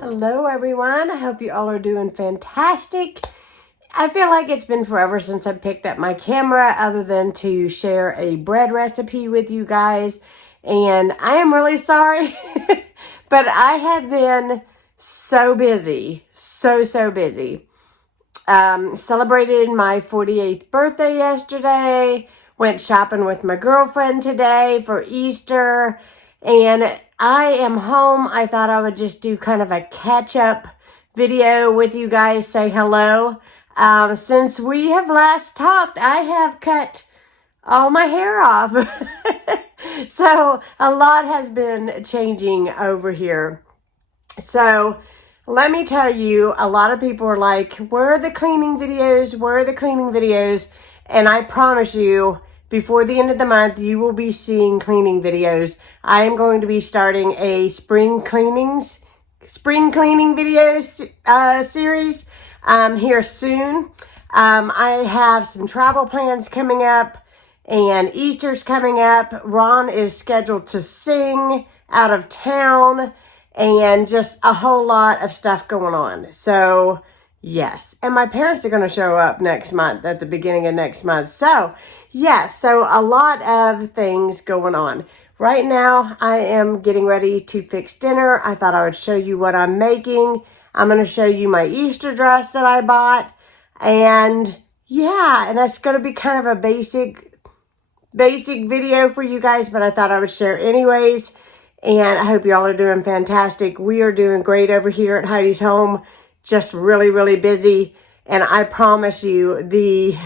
Hello everyone, I hope you all are doing fantastic. I feel like it's been forever since I picked up my camera other than to share a bread recipe with you guys. And I am really sorry, but I have been so busy, so busy. Celebrated my 48th birthday yesterday, went shopping with my girlfriend today for Easter, and I am home. I thought I would just do kind of a catch-up video with you guys, say hello. Since we have last talked, I have cut all my hair off. So a lot has been changing over here. So let me tell you, a lot of people are like, where are the cleaning videos? Where are the cleaning videos? And I promise you, before the end of the month, you will be seeing cleaning videos. I am going to be starting a spring cleaning videos series here soon. I have some travel plans coming up, and Easter's coming up. Ron is scheduled to sing out of town, and just a whole lot of stuff going on. So, yes. And my parents are going to show up next month, at the beginning of next month. So, yes. So, a lot of things going on. Right now, I am getting ready to fix dinner. I thought I would show you what I'm making. I'm going to show you my Easter dress that I bought. And, yeah. And that's going to be kind of a basic video for you guys, but I thought I would share anyways. And I hope y'all are doing fantastic. We are doing great over here at Heidi's home. Just really busy. And I promise you, the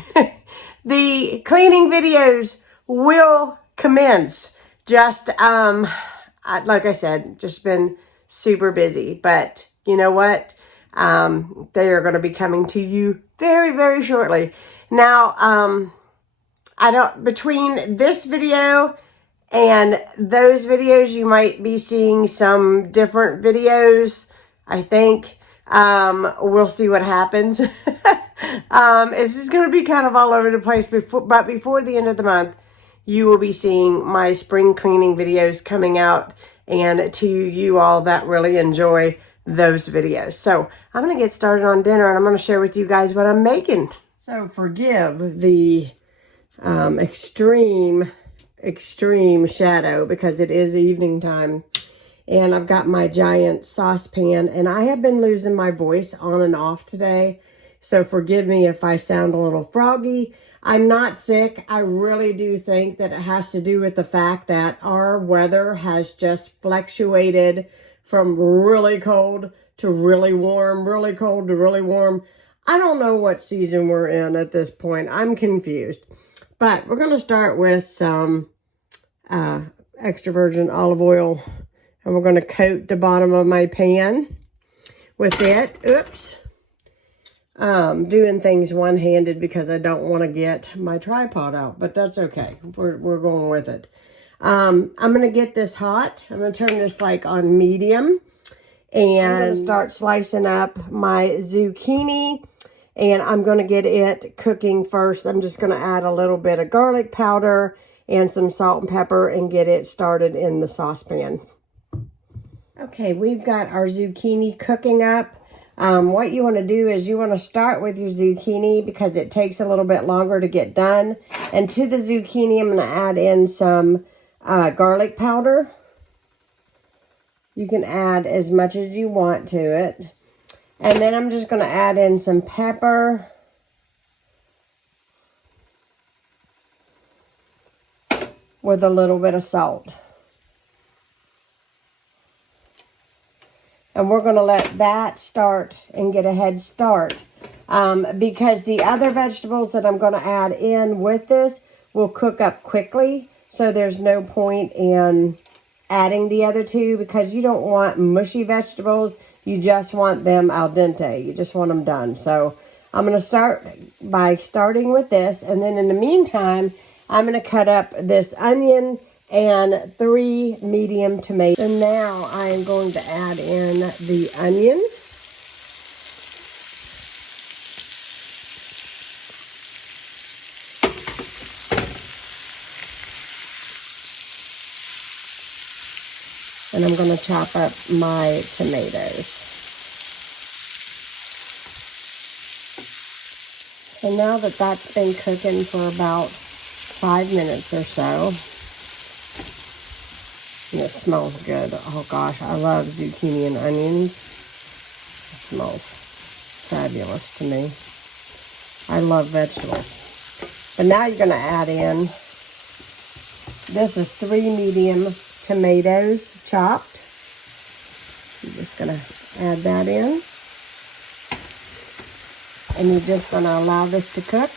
the cleaning videos will commence. Just, like I said, just been super busy. But you know what? They are going to be coming to you very shortly. Now, between this video and those videos, you might be seeing some different videos, I think. We'll see what happens. This is going to be kind of all over the place, but before the end of the month, you will be seeing my spring cleaning videos coming out, and to you all that really enjoy those videos. So I'm going to get started on dinner, and I'm going to share with you guys what I'm making. So forgive the extreme shadow because it is evening time, and I've got my giant saucepan, and I have been losing my voice on and off today, so forgive me if I sound a little froggy. I'm not sick. I really do think that it has to do with the fact that our weather has just fluctuated from really cold to really warm, really cold to really warm. I don't know what season we're in at this point. I'm confused. But we're going to start with some extra virgin olive oil, and we're going to coat the bottom of my pan with it. Oops. Doing things one-handed because I don't want to get my tripod out, but that's okay. We're going with it. I'm going to get this hot. I'm going to turn this like on medium, and start slicing up my zucchini. And I'm going to get it cooking first. I'm just going to add a little bit of garlic powder and some salt and pepper and get it started in the saucepan. Okay, we've got our zucchini cooking up. What you want to do is you want to start with your zucchini because it takes a little bit longer to get done. And to the zucchini, I'm going to add in some garlic powder. You can add as much as you want to it. And then I'm just going to add in some pepper. With a little bit of salt. And we're going to let that start and get a head start. Because the other vegetables that I'm going to add in with this will cook up quickly. So there's no point in adding the other two because you don't want mushy vegetables. You just want them al dente. You just want them done. So I'm going to start by starting with this. And then in the meantime, I'm going to cut up this onion and 3 medium tomatoes. And now I am going to add in the onion. And I'm going to chop up my tomatoes. So now that that's been cooking for about 5 minutes or so, and it smells good. Oh gosh, I love zucchini and onions. It smells fabulous to me. I love vegetables. But now you're going to add in, this is 3 medium tomatoes chopped. I'm just going to add that in. And you're just going to allow this to cook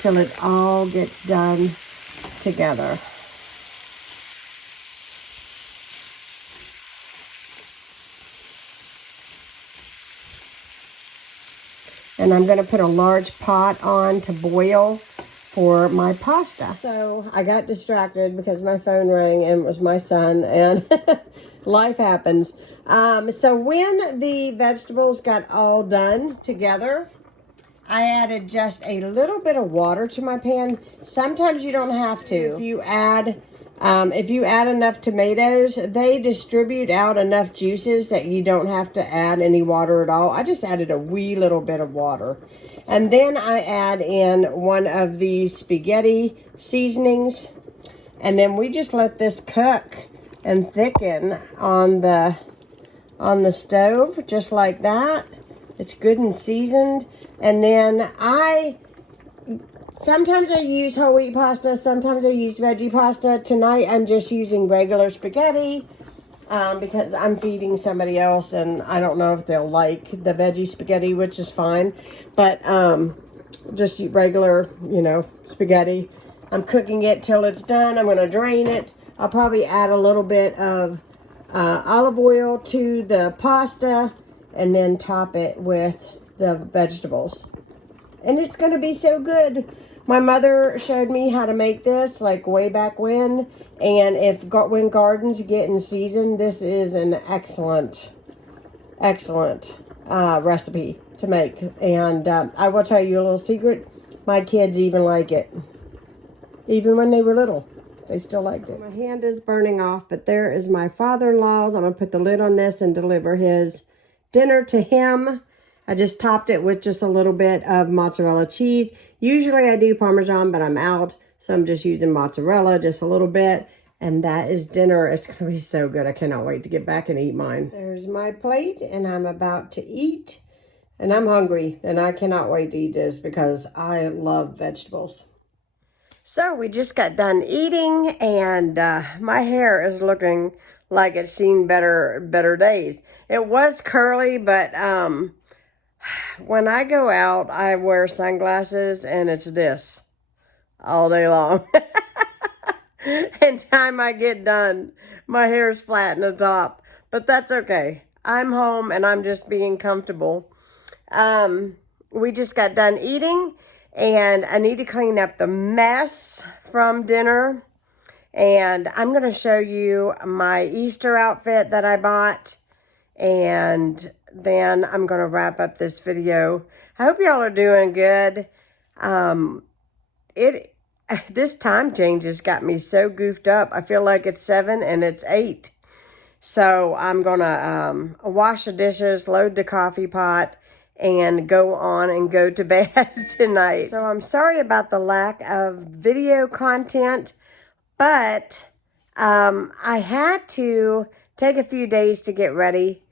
till it all gets done together. And I'm going to put a large pot on to boil for my pasta. So I got distracted because my phone rang and it was my son, and life happens. So when the vegetables got all done together, I added just a little bit of water to my pan. Sometimes you don't have to. If you add enough tomatoes, they distribute out enough juices that you don't have to add any water at all. I just added a wee little bit of water. And then I add in one of these spaghetti seasonings. And then we just let this cook and thicken on the stove, just like that. It's good and seasoned. And then sometimes I use whole wheat pasta, sometimes I use veggie pasta. Tonight I'm just using regular spaghetti because I'm feeding somebody else and I don't know if they'll like the veggie spaghetti, which is fine. But just regular, spaghetti. I'm cooking it till it's done. I'm going to drain it. I'll probably add a little bit of olive oil to the pasta and then top it with the vegetables. And it's going to be so good. My mother showed me how to make this like way back when. And when gardens get in season, this is an excellent recipe to make. And I will tell you a little secret. My kids even like it. Even when they were little, they still liked it. My hand is burning off, but there is my father-in-law's. I'm going to put the lid on this and deliver his dinner to him. I just topped it with just a little bit of mozzarella cheese. Usually I do Parmesan, but I'm out. So I'm just using mozzarella, just a little bit. And that is dinner. It's going to be so good. I cannot wait to get back and eat mine. There's my plate, and I'm about to eat. And I'm hungry, and I cannot wait to eat this because I love vegetables. So we just got done eating, and my hair is looking like it's seen better days. It was curly, but when I go out, I wear sunglasses, and it's this all day long. And time I get done, my hair's flat in the top, but that's okay. I'm home, and I'm just being comfortable. We just got done eating, and I need to clean up the mess from dinner. And I'm going to show you my Easter outfit that I bought. And then I'm going to wrap up this video. I hope y'all are doing good. This time change has got me so goofed up. I feel like it's 7 and it's 8. So I'm going to wash the dishes, load the coffee pot, and go on and go to bed tonight. So I'm sorry about the lack of video content, but I had to take a few days to get ready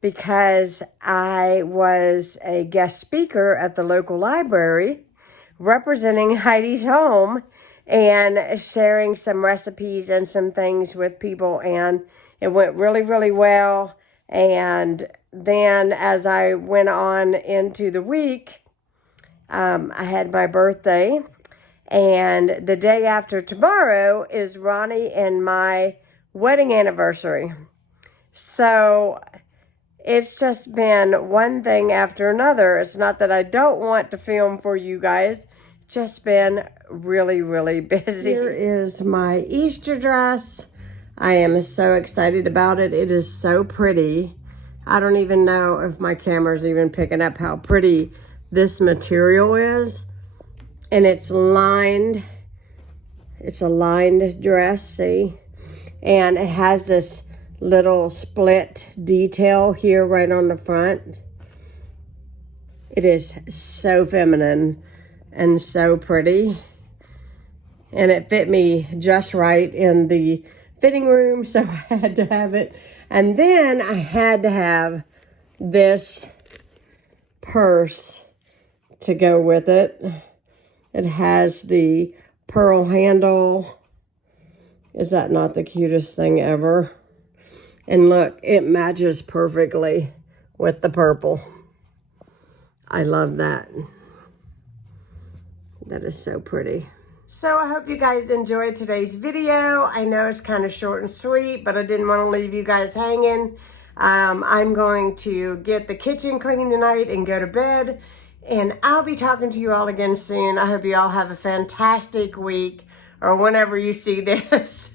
because I was a guest speaker at the local library representing Heidi's home and sharing some recipes and some things with people, and it went really, really well. And then as I went on into the week, I had my birthday, and the day after tomorrow is Ronnie and my wedding anniversary. So it's just been one thing after another. It's not that I don't want to film for you guys. It's just been really, really busy. Here is my Easter dress. I am so excited about it. It is so pretty. I don't even know if my camera's even picking up how pretty this material is. And it's lined. It's a lined dress, see? And it has this little split detail here right on the front. It is so feminine and so pretty. And it fit me just right in the fitting room, so I had to have it. And then I had to have this purse to go with it. It has the pearl handle. Is that not the cutest thing ever? And look, it matches perfectly with the purple. I love that. That is so pretty. So I hope you guys enjoyed today's video. I know it's kind of short and sweet, but I didn't want to leave you guys hanging. I'm going to get the kitchen clean tonight and go to bed. And I'll be talking to you all again soon. I hope you all have a fantastic week or whenever you see this.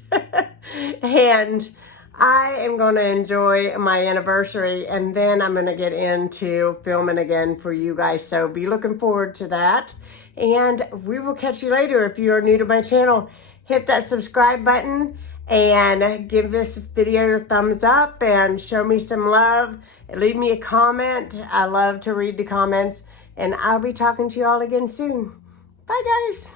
And I am going to enjoy my anniversary, and then I'm going to get into filming again for you guys. So be looking forward to that. And we will catch you later. If you are new to my channel, hit that subscribe button and give this video a thumbs up and show me some love. Leave me a comment. I love to read the comments. And I'll be talking to you all again soon. Bye, guys.